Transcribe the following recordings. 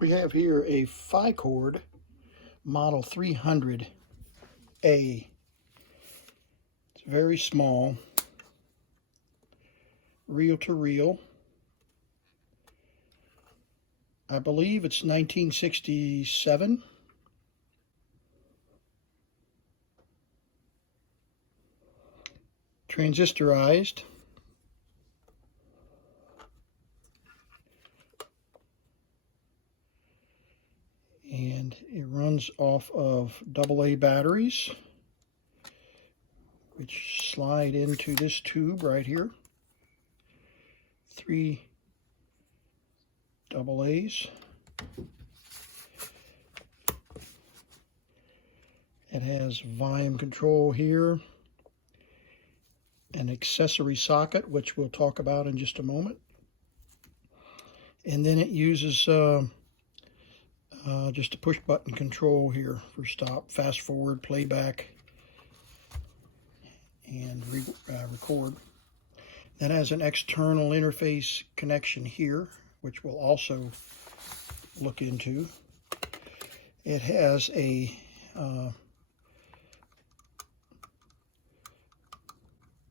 We have here a Fi-Cord model 300A. It's very small, reel-to-reel. I believe it's 1967. Transistorized. And it runs off of AA batteries, which slide into this tube right here. 3 AA's. It has volume control here, an accessory socket, which we'll talk about in just a moment. And then it uses just a push button control here for stop, fast forward, playback, and record. That has an external interface connection here, which we'll also look into. It has a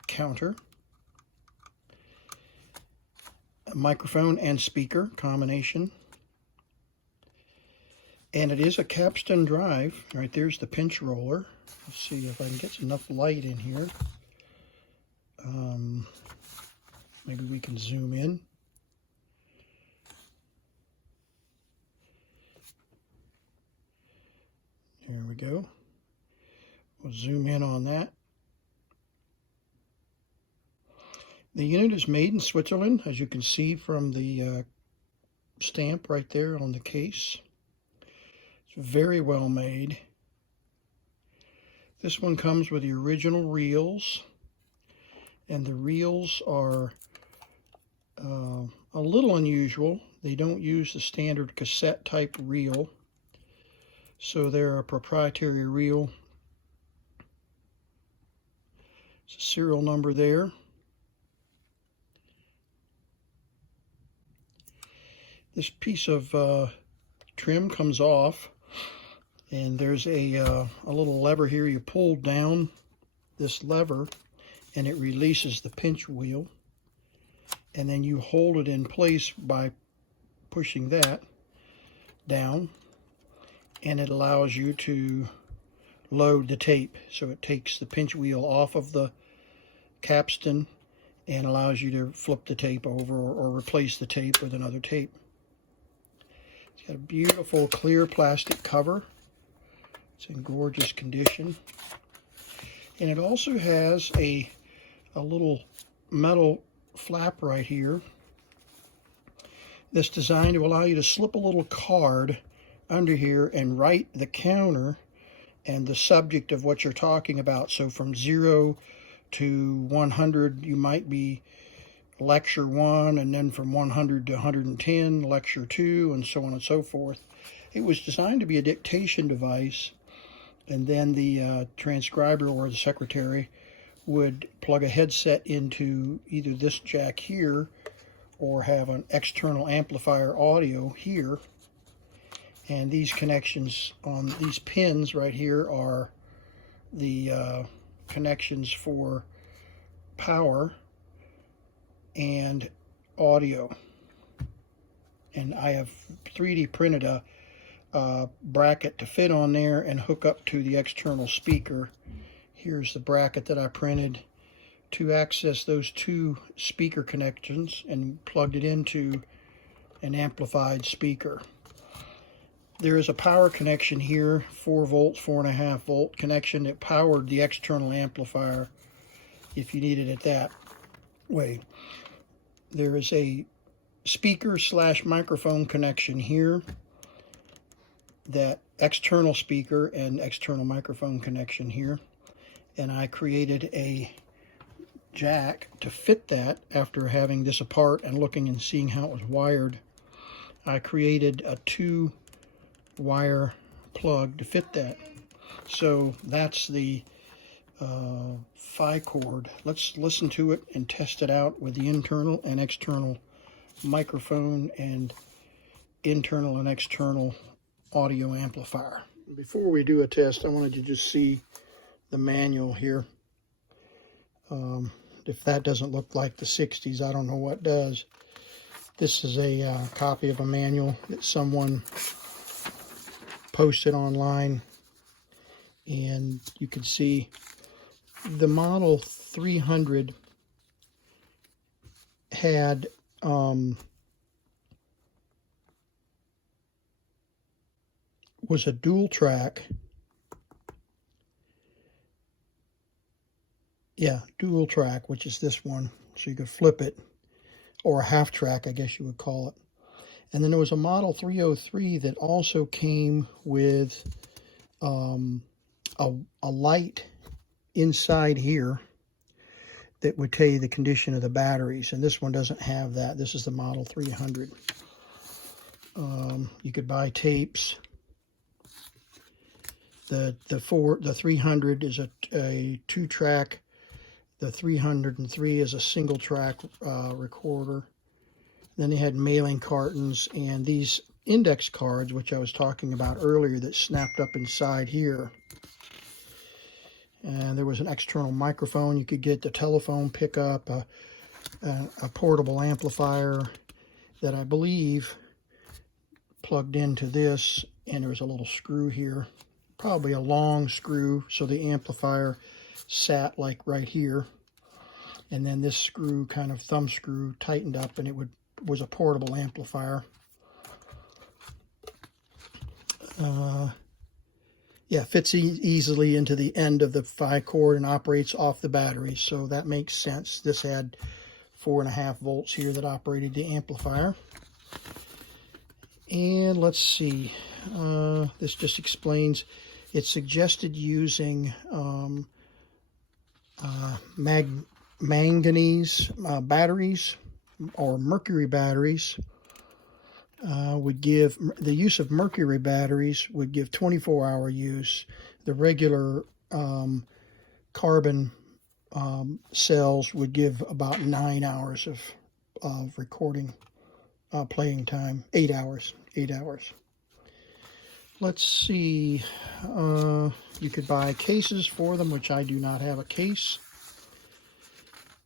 counter, a microphone and speaker combination, and it is a capstan drive. Right there's the pinch roller. Let's see if I can get enough light in here. Maybe we can zoom in. There we go. We'll zoom in on that. The unit is made in Switzerland, as you can see from the stamp right there on the case. It's very well made. This one comes with the original reels, and the reels are a little unusual. They don't use the standard cassette type reel, so they're a proprietary reel. It's a serial number there. This piece of trim comes off, and there's a little lever here. You pull down this lever and it releases the pinch wheel, and then you hold it in place by pushing that down, and it allows you to load the tape. So it takes the pinch wheel off of the capstan and allows you to flip the tape over or replace the tape with another tape. It's got a beautiful clear plastic cover. It's in gorgeous condition. And it also has a little metal flap right here that's designed to allow you to slip a little card under here and write the counter and the subject of what you're talking about. So from 0 to 100, you might be lecture 1, and then from 100 to 110, lecture 2, and so on and so forth. It was designed to be a dictation device, and then the transcriber or the secretary would plug a headset into either this jack here or have an external amplifier audio here. And these connections on these pins right here are the connections for power and audio. And I have 3D printed a bracket to fit on there and hook up to the external speaker. Here's the bracket that I printed to access those two speaker connections and plugged it into an amplified speaker. There is a power connection here, 4 volts, 4.5 volt connection that powered the external amplifier if you needed it that way. There is a speaker / microphone connection here, that external speaker and external microphone connection here. And I created a jack to fit that after having this apart and looking and seeing how it was wired. I created a 2-wire plug to fit that. So that's the Fi-Cord. Let's listen to it and test it out with the internal and external microphone and internal and external audio amplifier. Before we do a test, I wanted you to just see the manual here. If that doesn't look like the 60s, I don't know what does. This is a copy of a manual that someone posted online, and you can see the Model 300 had was a dual track. Yeah, dual track, which is this one. So you could flip it, or a half track, I guess you would call it. And then there was a Model 303 that also came with a light inside here that would tell you the condition of the batteries. And this one doesn't have that. This is the Model 300. You could buy tapes. The 300 is a 2-track. The 303 is a single track recorder. Then they had mailing cartons and these index cards, which I was talking about earlier, that snapped up inside here. And there was an external microphone. You could get the telephone pickup, a portable amplifier that I believe plugged into this, and there was a little screw here, probably a long screw, so the amplifier sat like right here, and then this screw, kind of thumb screw, tightened up, and it was a portable amplifier. Yeah, fits easily into the end of the 5-cord and operates off the battery, so that makes sense. This had 4.5 volts here that operated the amplifier. And let's see, this just explains, it suggested using manganese batteries or mercury batteries. Would give, the use of mercury batteries would give 24-hour use. The regular carbon cells would give about 9 hours of recording playing time. 8 hours. Let's see, you could buy cases for them, which I do not have a case.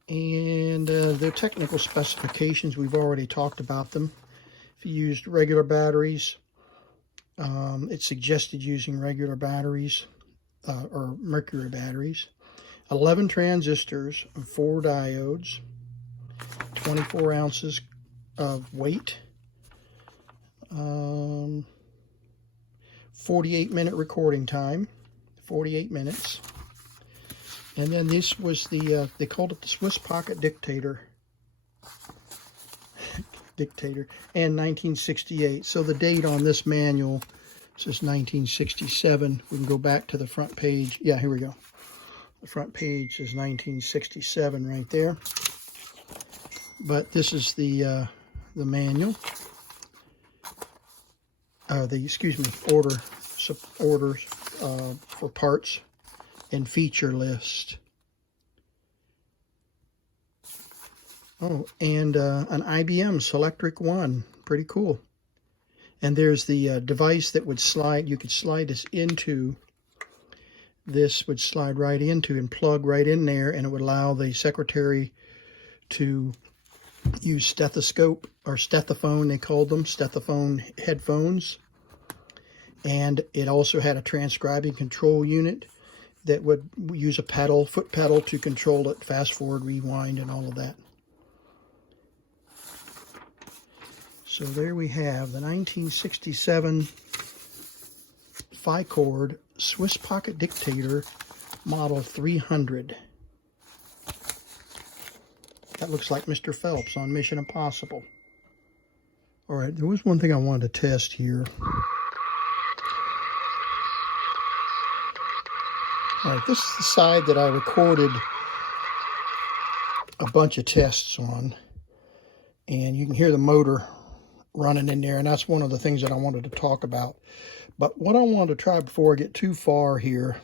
And their technical specifications, we've already talked about them. If you used regular batteries, it suggested using regular batteries or mercury batteries. 11 transistors, 4 diodes, 24 ounces of weight, 48-minute recording time, 48 minutes. And then this was the, they called it the Swiss Pocket Dictator, and 1968. So the date on this manual says 1967. We can go back to the front page. Yeah, here we go. The front page is 1967 right there. But this is the manual. Orders for parts and feature list. Oh, and an IBM Selectric 1, pretty cool. And there's the device that would slide, you could slide this into, this would slide right into and plug right in there, and it would allow the secretary to use stethoscope, or stethophone they called them, stethophone headphones. And it also had a transcribing control unit that would use a pedal, foot pedal, to control it, fast forward, rewind, and all of that. So there we have the 1967 5-cord Swiss Pocket Dictator Model 300. That looks like Mr. Phelps on Mission Impossible. All right, there was one thing I wanted to test here. All right, this is the side that I recorded a bunch of tests on. And you can hear the motor running in there, and that's one of the things that I wanted to talk about. But what I want to try before I get too far here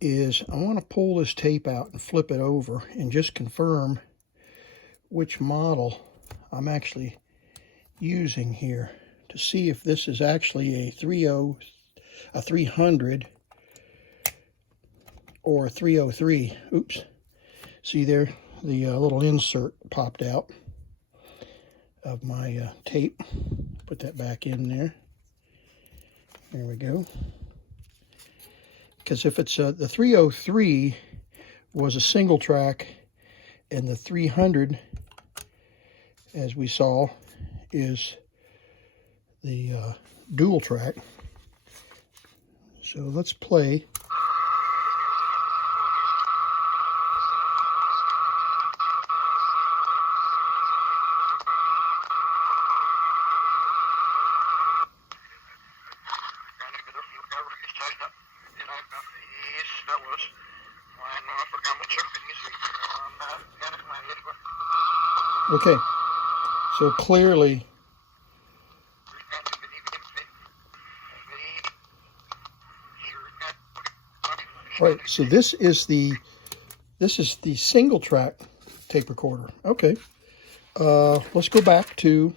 is I want to pull this tape out and flip it over and just confirm which model I'm actually using here to see if this is actually a 300 or a 303. Oops. See there, the little insert popped out of my tape. Put that back in there. There we go. Because if it's the 303 was a single track, and the 300, as we saw, is the dual track. So let's play. Okay, so clearly right, so this is the single track tape recorder. Okay, let's go back to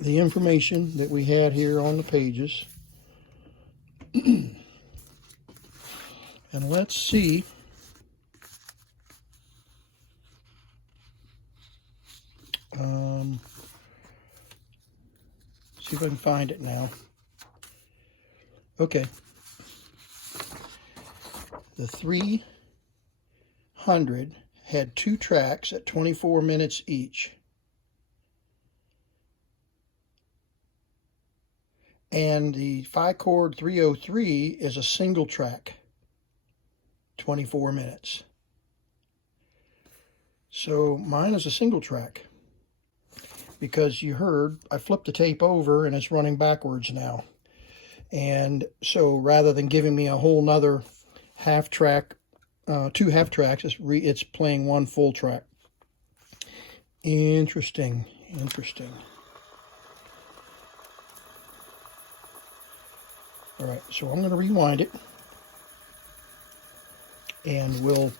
the information that we had here on the pages. And let's see see if I can find it now. Okay. The 300 had 2 tracks at 24 minutes each. And the 5-chord 303 is a single track, 24 minutes. So mine is a single track, because you heard I flipped the tape over and it's running backwards now. And so rather than giving me a whole nother half track, 2 half tracks, it's playing 1 full track. Interesting, interesting. All right, so I'm going to rewind it, and we'll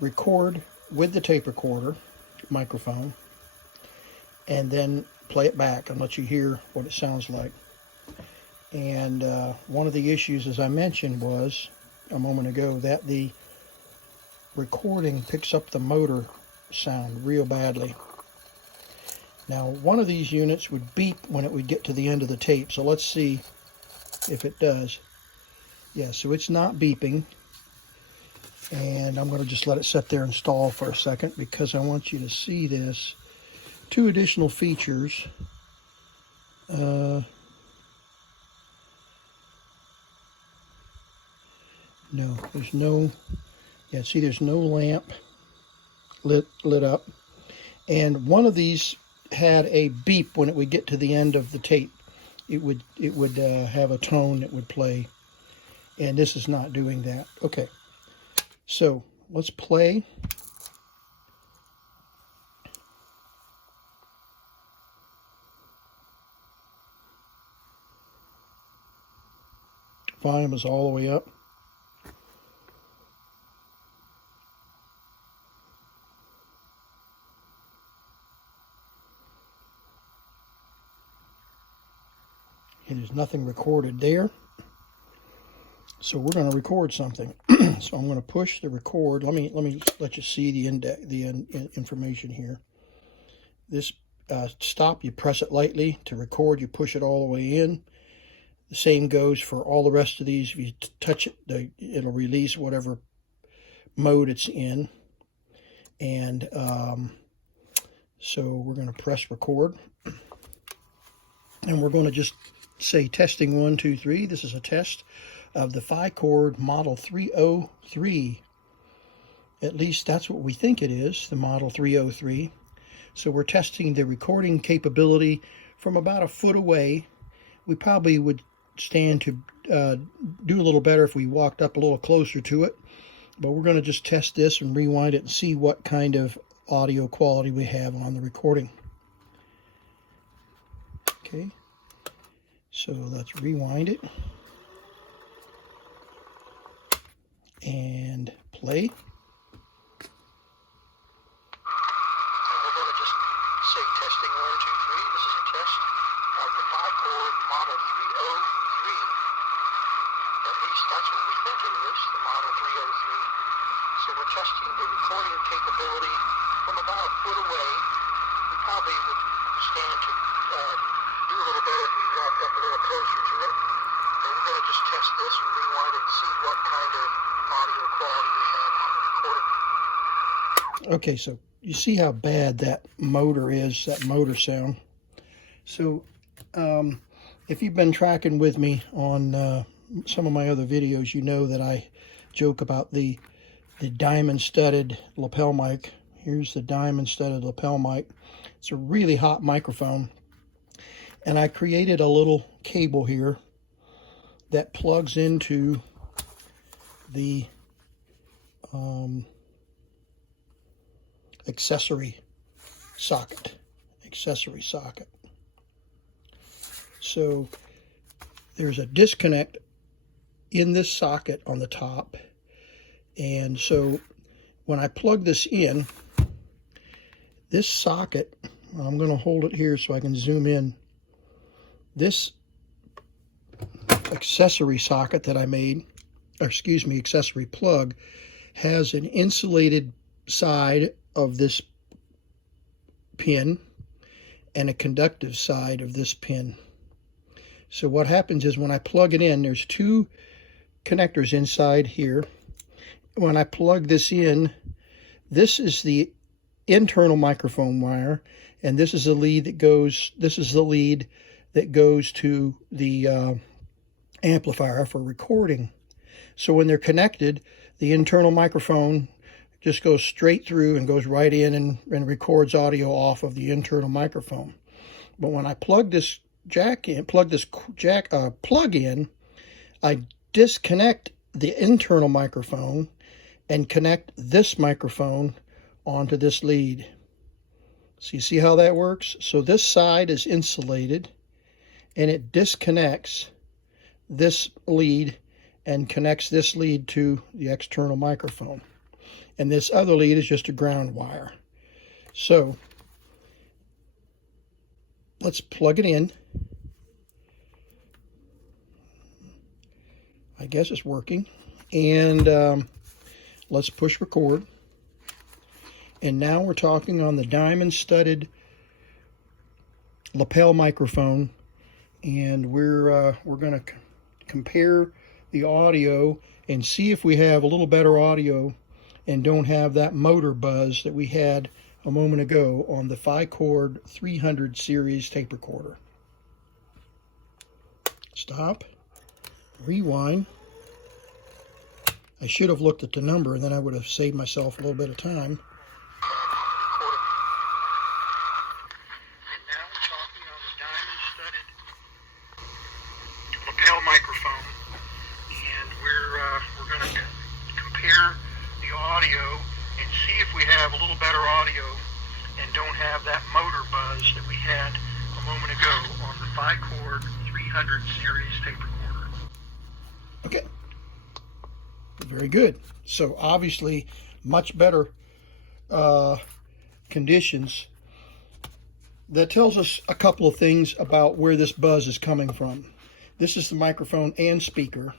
record with the tape recorder microphone, and then play it back and let you hear what it sounds like. And one of the issues, as I mentioned, was a moment ago that the recording picks up the motor sound real badly. Now, one of these units would beep when it would get to the end of the tape, so let's see if it does. Yeah, so it's not beeping, and I'm going to just let it sit there and stall for a second because I want you to see this. 2 additional features. No, there's no, yeah, see there's no lamp lit up. And one of these had a beep when it would get to the end of the tape. It would have a tone that would play, and this is not doing that. Okay, so let's play. Volume is all the way up. And there's nothing recorded there. So we're going to record something. So I'm going to push the record. Let me let you see the information here. This stop, you press it lightly. To record, you push it all the way in. The same goes for all the rest of these. If you touch it, it'll release whatever mode it's in. And so we're going to press record. And we're going to just say testing 1, 2, 3. This is a test of the 5-chord model 303. At least that's what we think it is, the model 303. So we're testing the recording capability from about a foot away. We probably would stand to do a little better if we walked up a little closer to it. But we're going to just test this and rewind it and see what kind of audio quality we have on the recording. Okay. So let's rewind it and play. say testing 1, 2, 3. This is a test of the 5-core Model 303. At least that's what we think it is, the Model 303. So we're testing the recording capability from about a foot away. We probably would stand to do a little better if we dropped up a little closer to it. And we're going to just test this and rewind it and see what kind of audio quality we have on the recording. Okay, so you see how bad that motor is, that motor sound. So if you've been tracking with me on some of my other videos, you know that I joke about the diamond-studded lapel mic. Here's the diamond-studded lapel mic. It's a really hot microphone. And I created a little cable here that plugs into the accessory socket. So there's a disconnect in this socket on the top. And so when I plug this in, this socket, I'm going to hold it here so I can zoom in. This accessory socket that I made, accessory plug, has an insulated side of this pin and a conductive side of this pin. So what happens is when I plug it in, there's two connectors inside here. When I plug this in, this is the internal microphone wire, and this is the lead that goes to the amplifier for recording. So when they're connected, the internal microphone just goes straight through and goes right in and records audio off of the internal microphone. But when I plug this plug in, I disconnect the internal microphone and connect this microphone onto this lead. So you see how that works? So this side is insulated, and it disconnects this lead and connects this lead to the external microphone. And this other lead is just a ground wire. So let's plug it in. I guess it's working. And let's push record. And now we're talking on the diamond-studded lapel microphone, and we're going to compare the audio and see if we have a little better audio and don't have that motor buzz that we had a moment ago on the 5-cord 300 series tape recorder. Stop. Rewind. I should have looked at the number, and then I would have saved myself a little bit of time. Microphone, and we're going to compare the audio and see if we have a little better audio and don't have that motor buzz that we had a moment ago on the 5-cord 300 series tape recorder. Okay, very good. So obviously much better conditions. That tells us a couple of things about where this buzz is coming from. This is the microphone and speaker.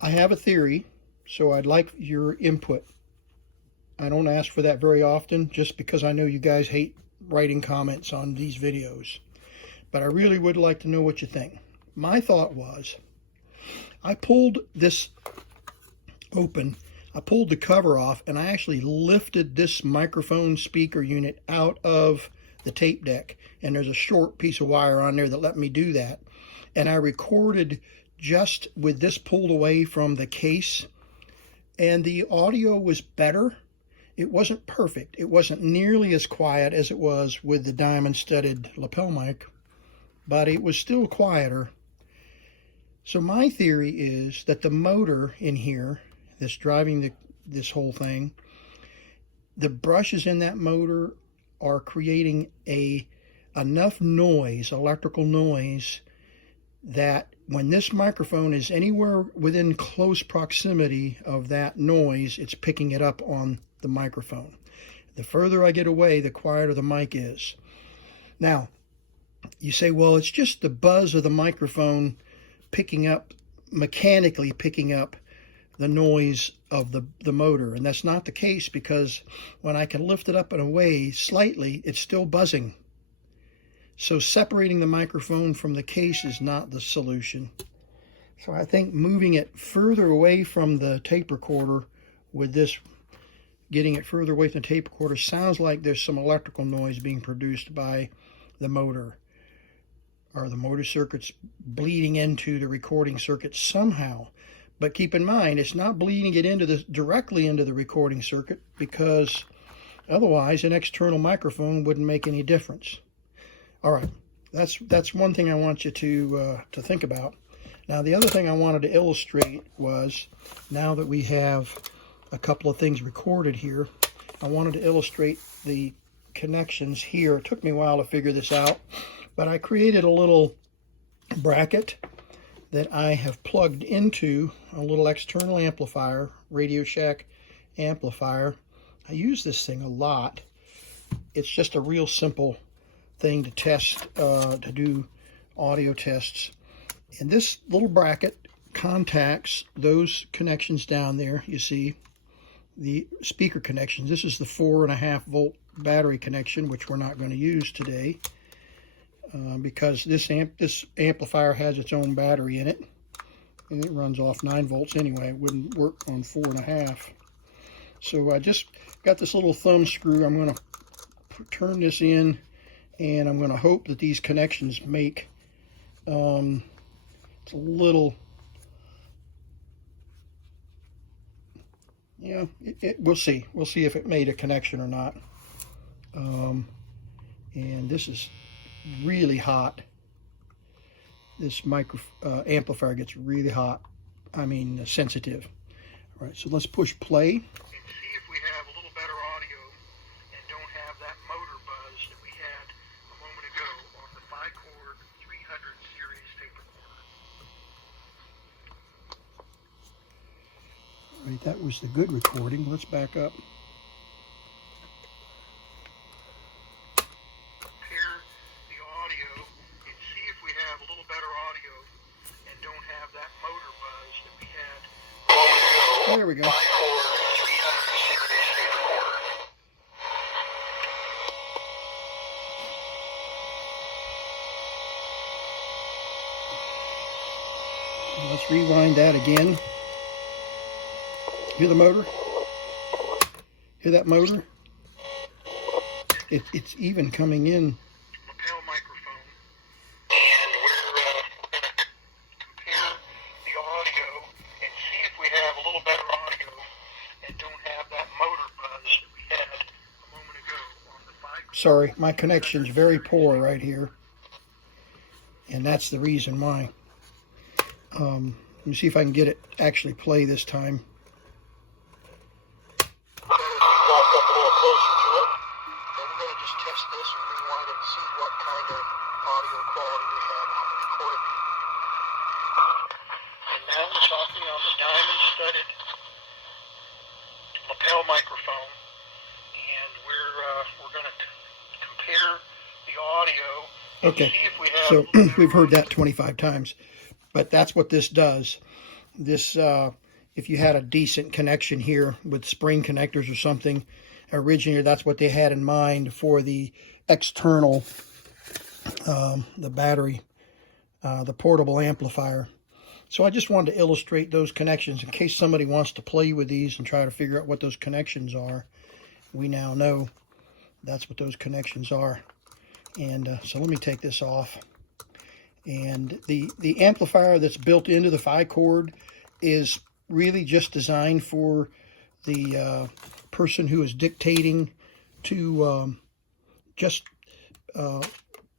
I have a theory, so I'd like your input. I don't ask for that very often, just because I know you guys hate writing comments on these videos. But I really would like to know what you think. My thought was, I pulled this open, I pulled the cover off, and I actually lifted this microphone speaker unit out of the tape deck, and there's a short piece of wire on there that let me do that. And I recorded just with this pulled away from the case, and the audio was better. It wasn't perfect. It wasn't nearly as quiet as it was with the diamond-studded lapel mic, but it was still quieter. So my theory is that the motor in here that's driving this whole thing, the brushes in that motor are creating enough noise, electrical noise, that when this microphone is anywhere within close proximity of that noise, it's picking it up on the microphone. The further I get away, the quieter the mic is. Now, you say, well, it's just the buzz of the microphone picking up, mechanically picking up the noise of the motor. And that's not the case, because when I can lift it up and away slightly, it's still buzzing. So separating the microphone from the case is not the solution. So I think moving it further away from the tape recorder with this, getting it further away from the tape recorder, sounds like there's some electrical noise being produced by the motor, or the motor circuit's bleeding into the recording circuit somehow. But keep in mind, it's not bleeding it into directly into the recording circuit, because otherwise an external microphone wouldn't make any difference. All right, that's one thing I want you to think about. Now, the other thing I wanted to illustrate was, now that we have a couple of things recorded here, I wanted to illustrate the connections here. It took me a while to figure this out, but I created a little bracket that I have plugged into a little external amplifier, Radio Shack amplifier. I use this thing a lot. It's just a real simple thing to test, to do audio tests. And this little bracket contacts those connections down there. You see the speaker connections. This is the 4.5 volt battery connection, which we're not going to use today, because this amplifier has its own battery in it, and it runs off 9 volts anyway. It wouldn't work on 4.5. So I just got this little thumb screw. I'm going to turn this in, and I'm going to hope that these connections make, it's a little, yeah, we'll see. We'll see if it made a connection or not. And this is really hot. This amplifier gets really hot. I mean, sensitive. All right, so let's push play. And see if we have a little better audio and don't have that motor buzz that we had a moment ago on the 5-cord 300 series tape recorder. All right, that was the good recording. Let's back up. There we go. Let's rewind that again. Hear the motor? Hear that motor? It's even coming in. Sorry, my connection's very poor right here, and that's the reason why. Let me see if I can get it actually play this time. Walk up a little closer to it, and we're going to just test this and rewind it and see what kind of audio quality we have on the recording. And now we're talking on the diamond-studded lapel microphone, and we're going to compare the audio. Okay, so we've heard that 25 times, but that's what this does. This, if you had a decent connection here with spring connectors or something, originally that's what they had in mind for the external, the battery, the portable amplifier. So I just wanted to illustrate those connections in case somebody wants to play with these and try to figure out what those connections are. We now know that's what those connections are. And so let me take this off. And the amplifier that's built into the 5-cord is really just designed for the person who is dictating to just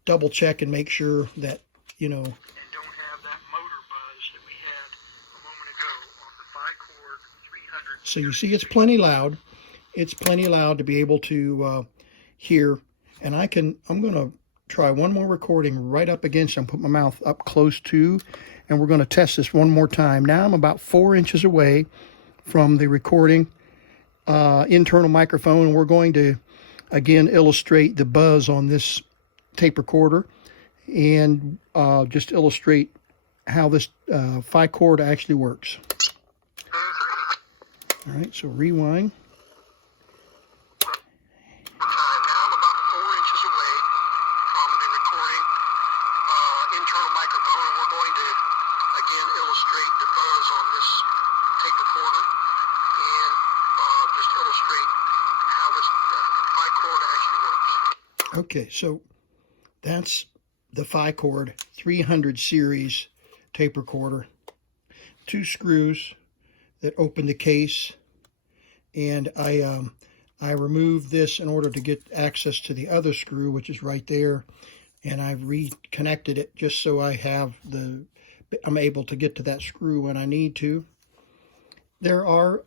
double check and make sure that, you know, and don't have that motor buzz that we had a moment ago on the 5-cord 300. So you see it's plenty loud. It's plenty loud to be able to hear. And I'm going to try one more recording right up against it. Put my mouth up close to, and we're going to test this one more time. Now I'm about 4 inches away from the recording, internal microphone, and we're going to again illustrate the buzz on this tape recorder and just illustrate how this phi cord actually works. All right, so rewind. Okay, so that's the phi cord 300 series tape recorder. 2 screws that open the case, and I removed this in order to get access to the other screw, which is right there, and I've reconnected it just so I'm able to get to that screw when I need to. There are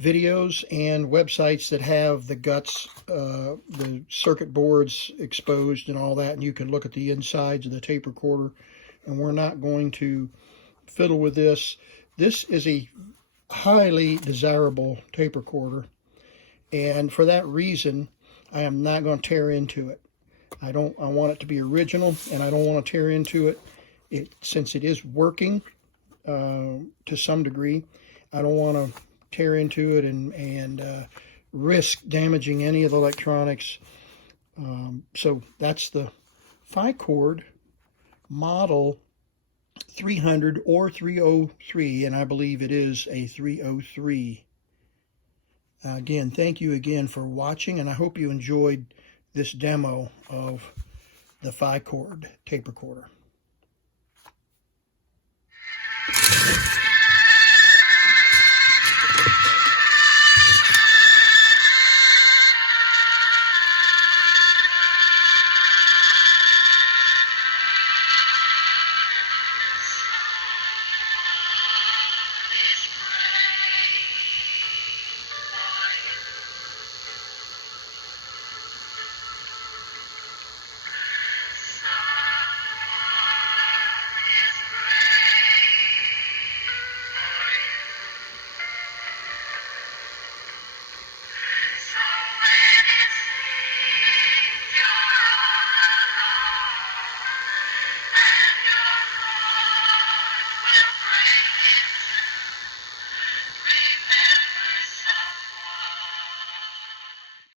videos and websites that have the guts, the circuit boards exposed and all that, and you can look at the insides of the tape recorder, and we're not going to fiddle with this. This is a highly desirable tape recorder, and for that reason I am not going to tear into it. I want it to be original, and I don't want to tear into it. Since it is working to some degree, I don't want to tear into it and risk damaging any of the electronics. So that's the phi cord model 300 or 303, and I believe it is a 303. Again, thank you again for watching, and I hope you enjoyed this demo of the phi cord tape recorder.